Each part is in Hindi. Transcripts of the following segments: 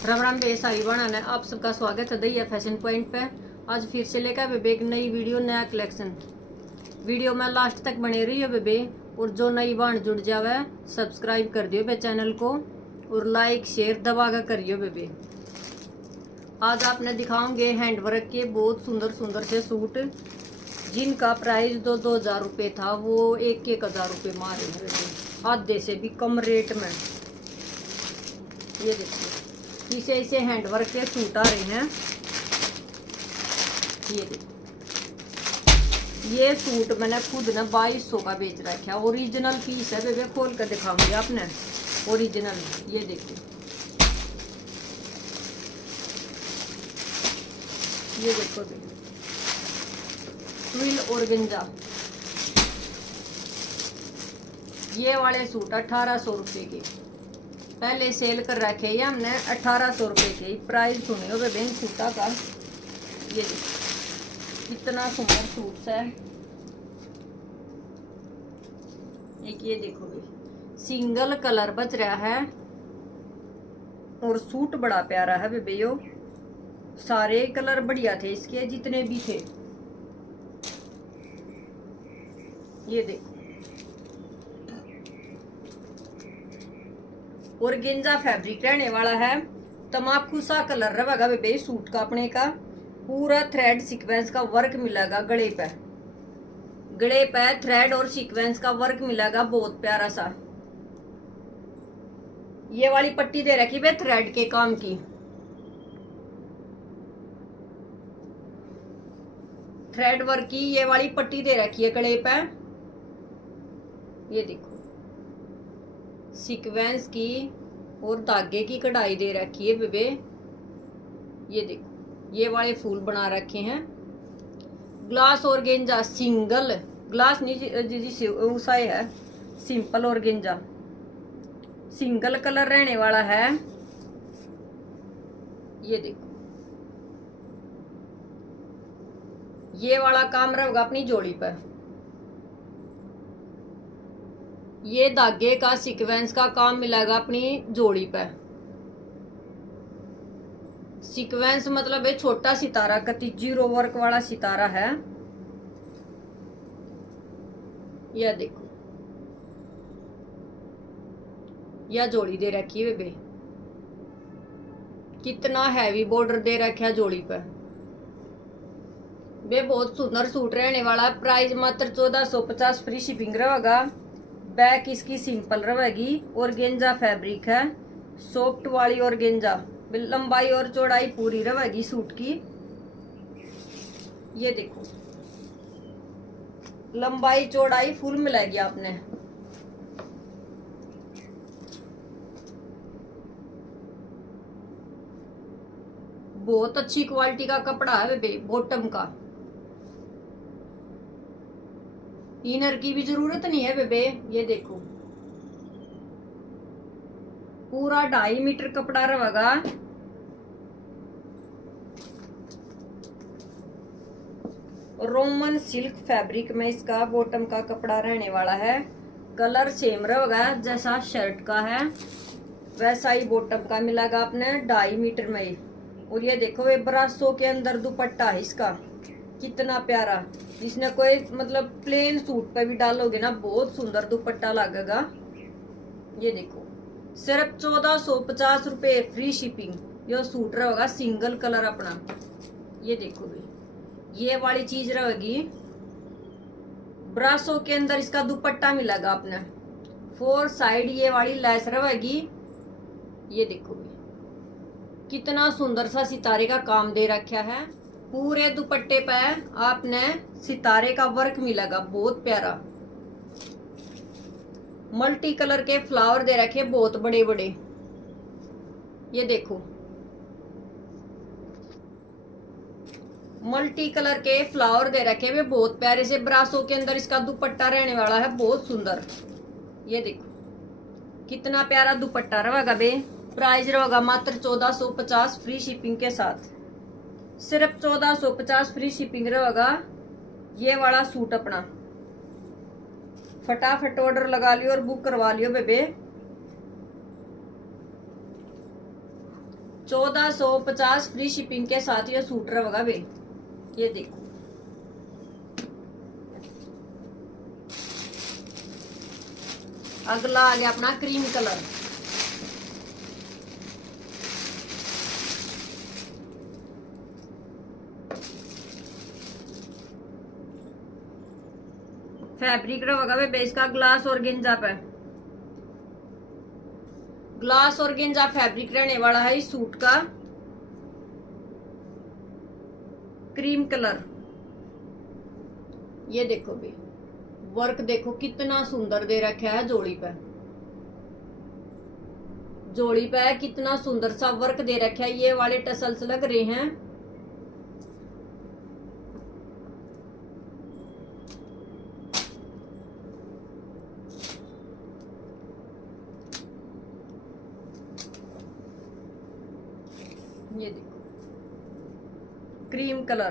राम राम बे साड़ी बनाना है। आप सबका स्वागत है दैया फैशन पॉइंट पे। आज फिर से लेकर बेबे एक नई वीडियो, नया कलेक्शन। वीडियो में लास्ट तक बने रही हो बेबे, और जो नई बाण जुड़ जावे सब्सक्राइब कर दियो बे चैनल को, और लाइक शेयर दबा कर करियो बेबे। आज आपने दिखाऊंगे हैंडवर्क के बहुत सुंदर सुंदर से सूट, जिनका प्राइस 2,000 रुपये था, वो 1,000 रुपये मारे हैं बेबे, आधे से भी कम रेट में। ये देखिए इसे इसे हैंडवर्क के सूट आ रहे हैं। ये देखो, ये सूट मैंने खुद ने 2200 का बेच रखा है। ओरिजिनल पीस है बेबे, खोल कर दिखाऊंगी आपने ओरिजिनल। ये देखिए, ये देखो बेबे, ट्विल ऑर्गेन्जा। ये वाले सूट 1800 रुपये के पहले सेल कर रखे हैं हमने, 1800 रुपये के प्राइस सुने हो बेबे सूटा का। ये देखो कितना सुंदर सूट है। एक ये देखो बेबे, सिंगल कलर बच रहा है, और सूट बड़ा प्यारा है बेबे। यो सारे कलर बढ़िया थे इसके, जितने भी थे। ये देखो, ऑर्गेन्जा फैब्रिक रहने वाला है। तमाकू सा कलर रहेगा बेबे सूट का अपने का। पूरा थ्रेड सीक्वेंस का वर्क मिलेगा गले पे। गले पे थ्रेड और सीक्वेंस का वर्क मिलेगा, बहुत प्यारा सा। ये वाली पट्टी दे रखी बे थ्रेड के काम की। थ्रेड वर्क की ये वाली पट्टी दे रखी है गले पे। ये देखो सीक्वेंस की और धागे की कढ़ाई दे रखी है बेबे। ये देखो ये वाले फूल बना रखे हैं। ग्लास ऑर्गेन्जा, सिंगल ग्लास नहीं जी उसाई है, सिंपल ऑर्गेन्जा, सिंगल कलर रहने वाला है। ये देखो ये वाला काम रहेगा अपनी जोड़ी पर। ये धागे का सीक्वेंस का काम मिलेगा अपनी जोड़ी पे। सीक्वेंस मतलब है छोटा सितारा, कति जीरो वर्क वाला सितारा है। यह देखो यह जोड़ी दे रखी है बेबे, कितना हैवी बॉर्डर दे रखा है जोड़ी पे बे। बहुत सुंदर सूट रहने वाला है। प्राइस मात्र 1450, फ्री शिपिंग रहेगा। बैक इसकी सिंपल रहेगी। ऑर्गेन्जा फैब्रिक है, सॉफ्ट वाली ऑर्गेन्जा। लंबाई और चौड़ाई पूरी रहेगी सूट की। ये देखो लंबाई चौड़ाई फुल मिलेगी आपने। बहुत अच्छी क्वालिटी का कपड़ा है बेबे, बॉटम का। इनर की भी जरूरत नहीं है बेबे। ये देखो पूरा 2.5 मीटर कपड़ा रहेगा। रोमन सिल्क फैब्रिक में इसका बॉटम का कपड़ा रहने वाला है। कलर सेम रहेगा, जैसा शर्ट का है वैसा ही बॉटम का मिलेगा अपने 2.5 मीटर में ही। और ये देखो ये ब्रासो के अंदर दुपट्टा है इसका, कितना प्यारा। जिसने कोई मतलब प्लेन सूट पे भी डालोगे ना, बहुत सुंदर दुपट्टा लगेगा। ये देखो सिर्फ 1450 रुपये, फ्री शिपिंग। ये सूट रहेगा सिंगल कलर अपना। ये देखो भाई ये वाली चीज रहेगी। ब्रासो के अंदर इसका दुपट्टा मिलेगा अपने। 4 साइड ये वाली लेस रहेगी। ये देखो भाई कितना सुंदर सा सितारे का काम दे रखा है। पूरे दुपट्टे पे आपने सितारे का वर्क मिलेगा, बहुत प्यारा। मल्टी कलर के फ्लावर दे रखे बहुत बड़े बड़े। ये देखो मल्टी कलर के फ्लावर दे रखे हुए बहुत प्यारे से। ब्रासो के अंदर इसका दुपट्टा रहने वाला है, बहुत सुंदर। ये देखो कितना प्यारा दुपट्टा रहेगा बे। प्राइस रहेगा मात्र 1450, फ्री शिपिंग के साथ। सिर्फ 1450 फ्री शिपिंग रहेगा। ये वाला सूट अपना फटाफट ऑर्डर लगा लियो और बुक करवा लियो बेबे। 1450 फ्री शिपिंग के साथ ये सूट रहेगा बे। ये देखो, अगला आ गया अपना क्रीम कलर। फैब्रिक रहेगा बे इसका ग्लास और गेंजा पे, ग्लास और गेंजा फैब्रिक रहने वाला है इस सूट का। क्रीम कलर, ये देखो भी वर्क देखो कितना सुंदर दे रखा है जोड़ी पे, जोड़ी पे कितना सुंदर सा वर्क दे रखा है। ये वाले टसल्स लग रहे हैं। ये देखो क्रीम कलर,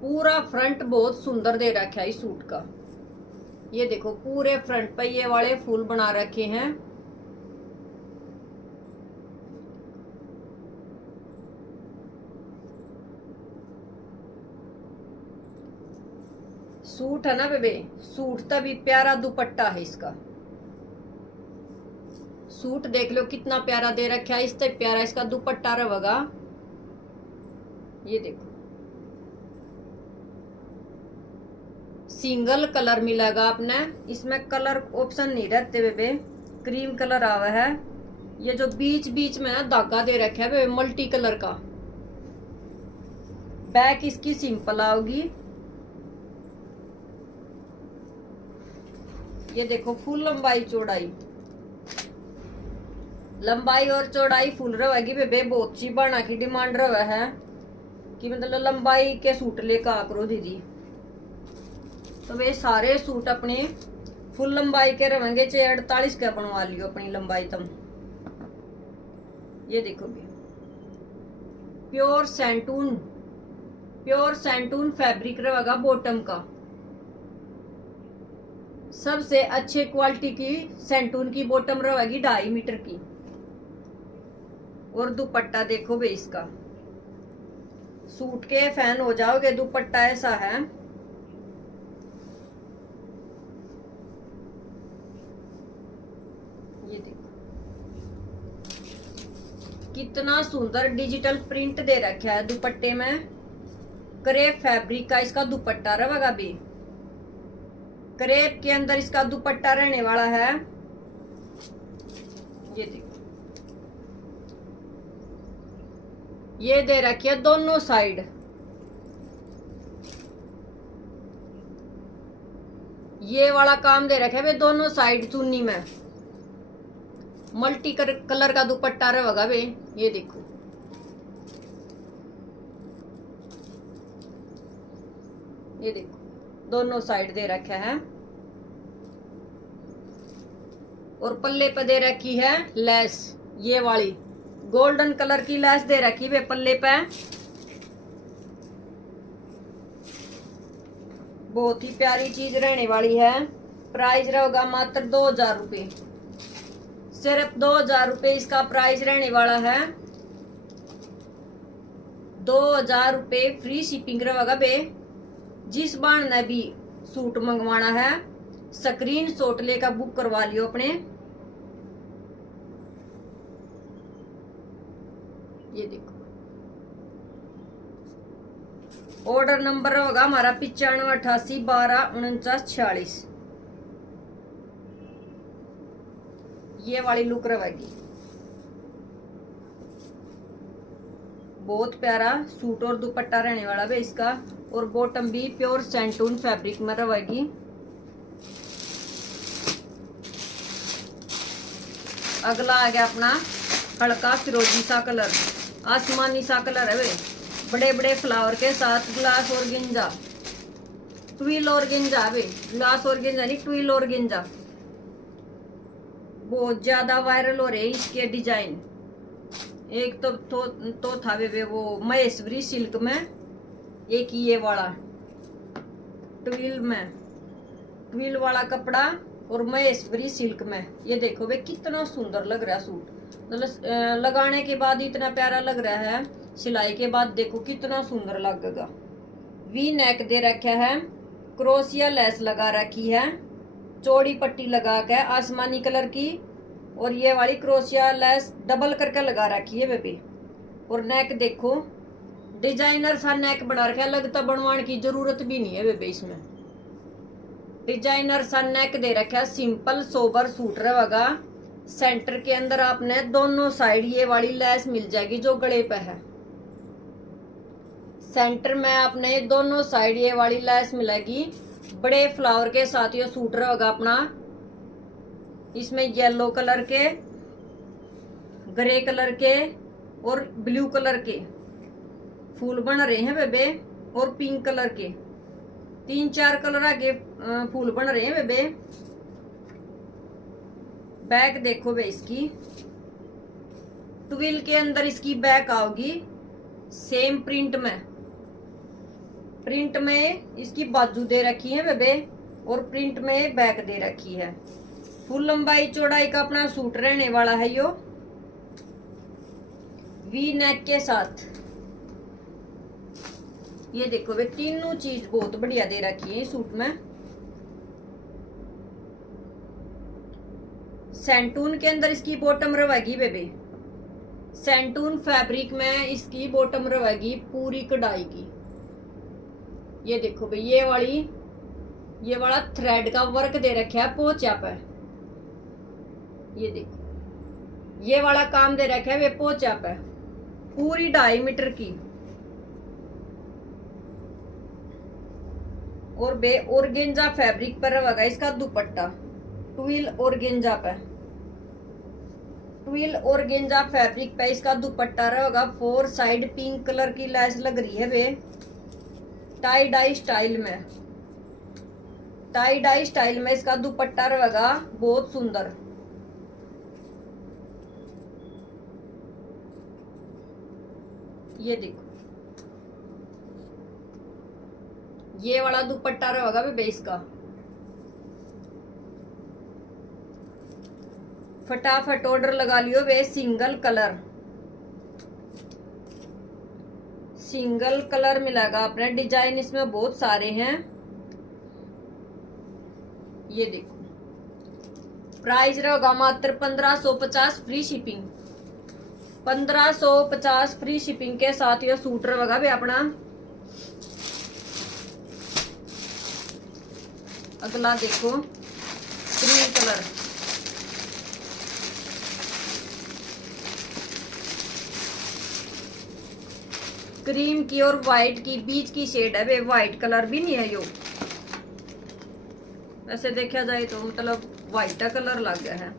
पूरा फ्रंट बहुत सुंदर दे रखा है इस सूट का। ये देखो पूरे फ्रंट पे ये वाले फूल बना रखे हैं। सूट है ना बेबे, सूट तभी प्यारा दुपट्टा है इसका। सूट देख लो कितना प्यारा दे रखा है, इससे प्यारा इसका दुपट्टा रहेगा। ये देखो सिंगल कलर मिलेगा अपने, इसमें कलर ऑप्शन नहीं रहते बेबे। क्रीम कलर आवा है। ये जो बीच बीच में ना धागा दे रखा है बेबे मल्टी कलर का। बैक इसकी सिंपल आओगी। ये देखो फुल लंबाई चौड़ाई, लंबाई और चौड़ाई फुल रहेगी बेबे। बहुत सी बाणा की डिमांड रहा है कि मतलब लंबाई के सूट लेकर आ करो दीदी, तो वे सारे सूट अपने फुल लंबाई के रहेंगे। चाहे 48 का बनवा लियो अपनी लंबाई तुम। ये देखो भी प्योर सैंटून, प्योर सैंटून फैब्रिक रहेगा बॉटम का। सबसे अच्छे क्वालिटी की सैंटून की बॉटम रहेगी 2.5 मीटर की। और दुपट्टा देखो बे इसका, सूट के फैन हो जाओगे। दुपट्टा ऐसा है, ये देखो कितना सुंदर डिजिटल प्रिंट दे रखा है दुपट्टे में। क्रेप फैब्रिक का इसका दुपट्टा रहेगा भी। क्रेप के अंदर इसका दुपट्टा रहने वाला है। ये देखो ये दे रखी है दोनों साइड। ये वाला काम दे रखा है बे दोनों साइड चुन्नी में। मल्टी कलर का दुपट्टा रहेगा बे। ये देखो ये देखो दोनों साइड दे रखा है। और पल्ले पे दे रखी है लेस, ये वाली गोल्डन कलर की लेस दे रखी है पल्ले पे। बहुत ही प्यारी चीज रहने वाली है। प्राइस रहेगा मात्र 2000 रुपये, सिर्फ 2000 रुपये इसका प्राइस रहने वाला है। 2000 रुपये फ्री शिपिंग रहेगा बे। जिस बार ने भी सूट मंगवाना है स्क्रीनशॉट लेकर बुक करवा लियो अपने। ये देखो ऑर्डर नंबर होगा हमारा 9588124946। ये वाली लुक रहेगी। बहुत प्यारा सूट और दुपट्टा रहने वाला है इसका। और बॉटम भी प्योर सैंटून फैब्रिक में रहेगी। अगला आ गया अपना हल्का फिरोजी सा कलर, आसमानी सा कलर है भाई। बड़े बड़े फ्लावर के साथ ग्लास और गिंजा, ट्विल और गिंजा भाई। ग्लास और गिंजा नहीं, ट्विल और गिंजा। बहुत ज्यादा वायरल हो रहे हैं इसके डिजाइन। एक तो था वे वो महेश्वरी सिल्क में, एक ये वाला ट्विल में, ट्विल वाला कपड़ा और महेश्वरी सिल्क में। ये देखो वे कितना सुंदर लग रहा है सूट। मतलब लगाने के बाद इतना प्यारा लग रहा है, सिलाई के बाद देखो कितना सुंदर लगेगा। वी नेक दे रखा है, क्रोशिया लेस लगा रखी है, चौड़ी पट्टी लगा के आसमानी कलर की, और ये वाली क्रोशिया लेस डबल करके लगा रखी है बेबी। और नेक देखो डिजाइनर सा नेक बना रखा है, लगता बनवाने की जरूरत भी नहीं है बेबी। इसमें डिजाइनर सा नेक दे रखा है, सिंपल सोबर सूट रहेगा। सेंटर के अंदर आपने दोनों साइड ये वाली लेस मिल जाएगी जो गले पे है। सेंटर में आपने दोनों साइड ये वाली लेस मिलेगी, बड़े फ्लावर के साथ ये सूट रहेगा अपना। इसमें येलो कलर के, ग्रे कलर के और ब्लू कलर के फूल बन रहे हैं बेबे, और पिंक कलर के 3-4 कलर आगे फूल बन रहे हैं बेबे। बैक देखो बे, इसकी ट्विल के अंदर इसकी बैक आओगी सेम प्रिंट में इसकी बाजू दे रखी है बेबे, और प्रिंट में बैक दे रखी है। फुल लंबाई चौड़ाई का अपना सूट रहने वाला है यो, वी नेक के साथ। ये देखो वे तीनों चीज बहुत बढ़िया दे रखी है सूट में। सैंटून के अंदर इसकी बॉटम रहेगी बेबे, सैंटून फैब्रिक में इसकी बॉटम रहेगी पूरी कढ़ाई की। ये देखो भाई ये वाला थ्रेड का वर्क दे रखा है पोंचा पे। ये देखो ये वाला काम दे रखा है वे पोंचा पे, पूरी 2.5 मीटर की। और बे ऑर्गेंजा फैब्रिक पर रहेगा इसका दुपट्टा, ट्विल ऑर्गेंजा पे, ट्विल ऑर्गेंजा फैब्रिक पे इसका दुपट्टा रहेगा। 4 साइड पिंक कलर की लैस लग रही है वे, टाई डाई स्टाइल में, टाई डाई स्टाइल में इसका दुपट्टा रहेगा बहुत सुंदर। ये देखो ये वाला दुपट्टा रहेगा बेबे इसका। फटाफट ऑर्डर लगा लियो वे, सिंगल कलर मिलेगा अपने। डिजाइन इसमें बहुत सारे हैं। ये देखो प्राइस रहेगा मात्र 1550 फ्री शिपिंग, 1550 फ्री शिपिंग के साथ ये सूट रहेगा भी अपना। अगला देखो क्रीम कलर, क्रीम की और व्हाइट की बीच की शेड है वे, व्हाइट कलर भी नहीं है यो। वैसे देखा जाए तो मतलब व्हाइट का कलर लग गया है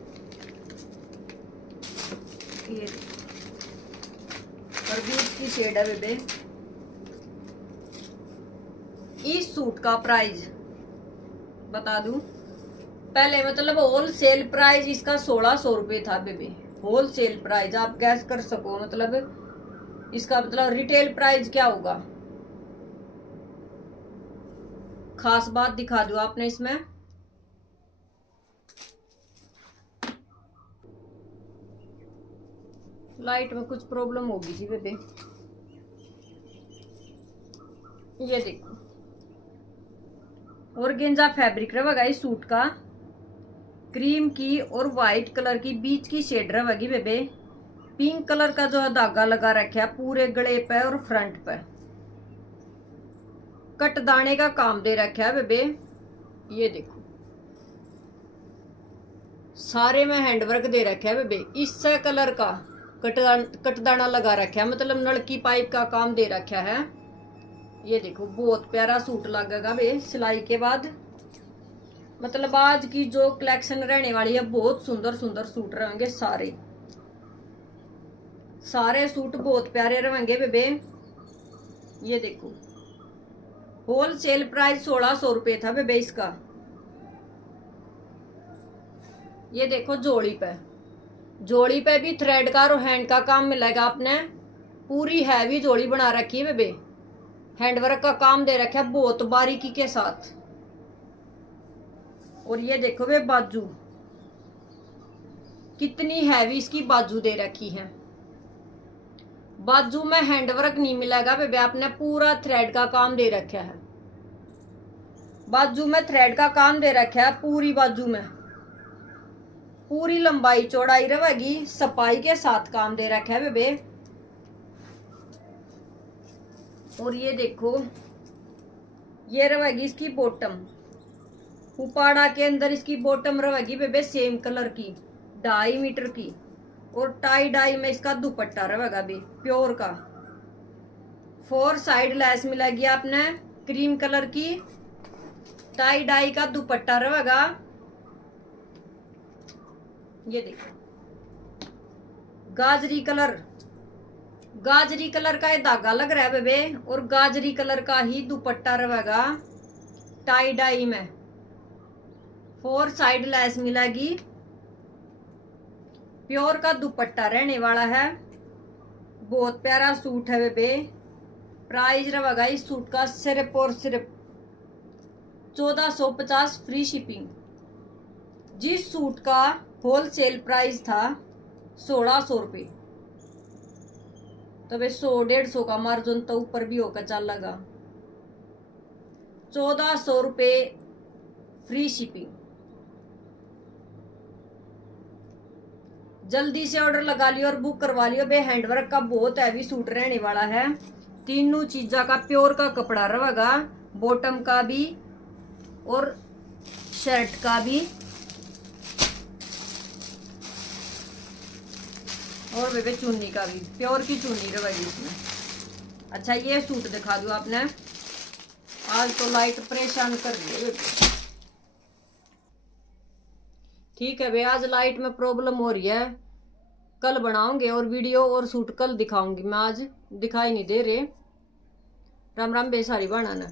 ये, और बीच की शेड है बेबे। इस सूट का प्राइस बता दूं, पहले मतलब होलसेल प्राइस इसका 1600 रुपये था बेबे। होलसेल प्राइस आप गैस कर सको, मतलब इसका मतलब रिटेल प्राइस क्या होगा। खास बात दिखा दूं आपने, इसमें लाइट में कुछ प्रॉब्लम होगी जी बेबे। ये देखो ऑर्गेंजा फैब्रिक रहेगा इस सूट का, क्रीम की और व्हाइट कलर की बीच की शेड रहेगी बेबे। पिंक कलर का जो है धागा लगा रखा है पूरे गले पे और फ्रंट पे, कट दाने का काम दे रखा है बेबे। ये देखो सारे में हैंडवर्क दे रखा है बेबे। इस कलर का कटदाना लगा रखा है, मतलब नलकी पाइप का काम दे रखा है। ये देखो बहुत प्यारा सूट लगेगा बे सिलाई के बाद। मतलब आज की जो कलेक्शन रहने वाली है बहुत सुंदर सुंदर सूट रहेंगे, सारे सूट बहुत प्यारे रहेंगे बेबे। ये देखो होलसेल प्राइस 1600 रुपये था बेबे इसका। ये देखो जोड़ी पे भी थ्रेड का और हैंड का काम मिलेगा आपने। पूरी हैवी जोड़ी बना रखी है बेबे, हैंडवर्क का काम दे रखा है बहुत बारीकी के साथ। और ये देखो बे बाजू, कितनी हैवी इसकी बाजू दे रखी है। बाजू में हैंडवर्क नहीं मिलेगा बेबे, आपने पूरा थ्रेड का काम दे रखा है। बाजू में थ्रेड का काम दे रखा है, पूरी बाजू में पूरी लंबाई चौड़ाई रहेगी, सफाई के साथ काम दे रखा है बेबे। और ये देखो, ये रहेगी इसकी बॉटम, उपाड़ा के अंदर इसकी बॉटम रहेगी बेबे सेम कलर की 2.5 मीटर की, और टाई डाई में इसका दुपट्टा रहेगा भी प्योर का। 4 साइड लेस मिलेगी आपने क्रीम कलर की, टाई डाई का दुपट्टा रहेगा। ये देखो गाजरी कलर का ये धागा लग रहा है बेबे, और गाजरी कलर का ही दुपट्टा रहेगा टाई डाई में। 4 साइड लेस मिलेगी, प्योर का दुपट्टा रहने वाला है। बहुत प्यारा सूट है बेबे। प्राइस रहेगा इस सूट का सिर्फ और सिर्फ 1450 फ्री शिपिंग। जिस सूट का होलसेल प्राइस था 1600 रुपये, तो वे 100-150 का मार्जिन तो ऊपर भी होकर चल लगा। 1400 रुपये फ्री शिपिंग। जल्दी से ऑर्डर लगा लियो और बुक करवा लियो बे। हैंडवर्क का बहुत हैवी सूट रहने वाला है। तीनों चीजा का प्योर का कपड़ा रहेगा, बॉटम का भी और शर्ट का भी, और बेबे चुन्नी का भी प्योर की चुन्नी रहेगी इसमें। अच्छा ये सूट दिखा दो आपने, आज तो लाइट परेशान कर रही है। ठीक है बे, आज लाइट में प्रॉब्लम हो रही है, कल बनाऊंगे और वीडियो और सूट कल दिखाऊंगी मैं, आज दिखाई नहीं दे रहे। राम राम बे सारी बनाना।